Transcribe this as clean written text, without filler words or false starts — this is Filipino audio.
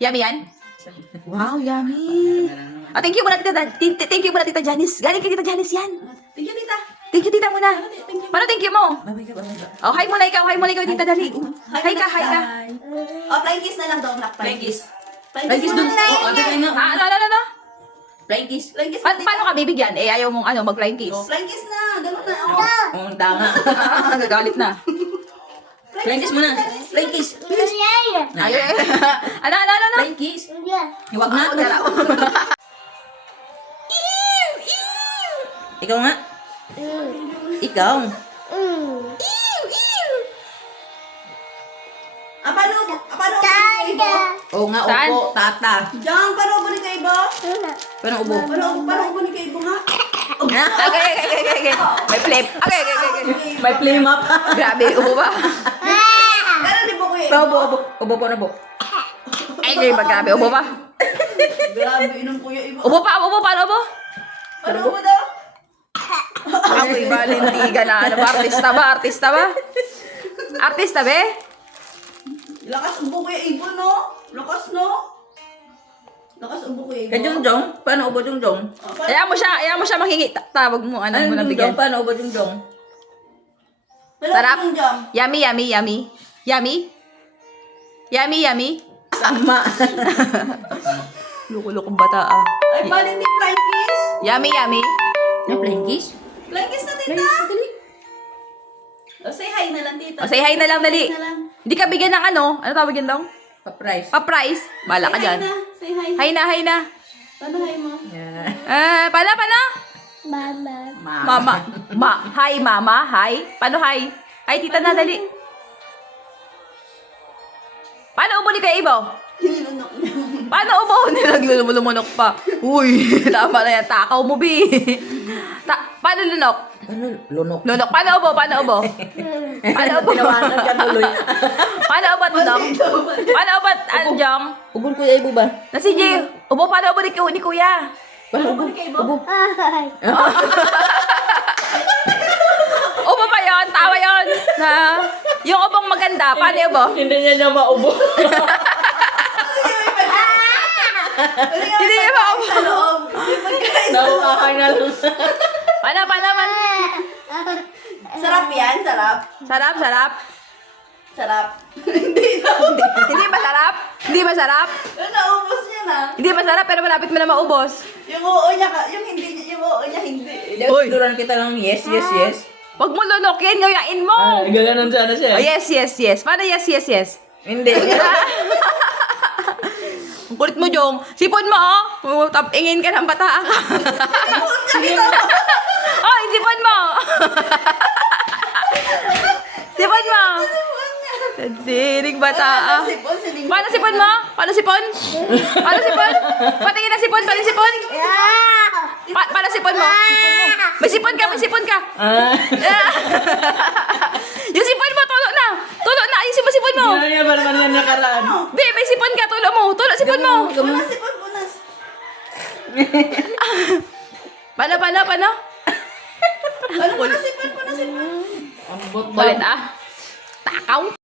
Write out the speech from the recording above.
Yummy yan? Wow, yummy. Ah, thank you muna, thank you muna, Tita Janice. Galing kay Tita Janice yan. Thank you, tita. Thank you, Tita muna. Thank you. Paano thank you mo? Babay ka, babay ka. Oh, hi muna ikaw, Tita, dali. Hi ka. Oh, flying kiss na lang daw, Black. Flying kiss. Flying Flying kiss kiss dun. muna. Oh, abigay nga. Ah, ano? Flying kiss. Flying kiss. Paano ka bibigyan? Eh, ayaw mong mag-flying kiss. Oh, flying kiss na. Ganun na. Oh. Oh, tama. Nagagalit na. Flying kiss muna. Flying kiss. Ayaw. Ano? Flying kiss. Huwag na. Ikaw nga. Ikaw. Paano kay Ibo? Oo nga, Saan? upo, tata. Diyan, paano ni kay Ibo? Paano ubo? Paano ni kay Ibo nga? Okay. May flip. Okay. May flame up. Grabe, ubo ba? Ganun di ba kuya Ibo? Ubo po na po. Ay, grabe, ubo ba? Grabe, inom kuya Ibo. Ubo pa, paano ubo? Paano mo daw? Ako iba, lintiga na. Ano ba? Artista ba? Artista, be? Lakas ubo kuya Ibo, no? Lakas, no? Lakas ubo kuya Ibo. Kay Jungjong? Paano ubo Jungjong? Ayaw mo siya mahingi. Tawag mo, ano mo nang bigyan. Paano ubo Jungjong? Sarap. Yummy. Sama. Loko-lokong bata ah. Ay, paling di flying kiss? Yummy. Yung flying kiss? Flying kiss na, tita. Oh, say hi na lang, tita. O, say hi na lang, dali. Say hi na lang. Hindi ka bigyan ng ano? Ano tawag yun daw? Pa-price. Pa-price. Bala ka Say hi dyan. na. Say hi. Hi na. Paano hi mo? Paano? Ma. Hi, mama. Hi. Paano hi? Hi, tita na, dali. Paano ubo ni Kuya Ibo? Hinunok niya. Paano ubo? Nilaglumunok pa. Uy, tama na yan. Takaw mo, bi. Paano lunok? Paano lunok? Lunok. Paano ubo? Paano ubo? Tinawanan ka tuloy. Paano ubo, lunok? Paano ubo, Anjong? Ubon Kuya Ibo ba? Na si Jay. Ubo, paano ubo ni Kuya? Paano ubo? Ubo. Ubo pa yun? Tawa yun? Na, yung ubong maganda, paano yung ubo? Hindi niya maubo. Hindi niya maubo. Sa loob. Nauahay na lang. Paano? Sarap yan, sarap. Sarap. Sarap. Hindi na. Hindi masarap? Hindi masarap? Naubos niya na. Hindi masarap, pero malapit mo na maubos. Yung oo niya, yung hindi, yung oo niya hindi. Uy. Turuan kita ng yes. Huwag mo lunokin, ngayain mo. Gaganon sana siya. Oh, yes. Paano yes? Hindi. Ang kulit mo, Jong. Sipon mo, oh. Ingin ka ng bata ka. Oh, sipon mo. Sipon mo. Dirig bata. Paano sipon mo? Paano sipon? Patingin na sipon. Paano sipon? Paano sipon mo? May sipon ka. Yung sipon mo, tulo na. Ayusin mo sipon mo. Ano niya ba naman yan nakaraan? Be, may sipon ka, tulo mo. Sipon mo. Punas, sipon, punas. Paano? Punas, sipon. Ang bot Ulit ah. Takaw.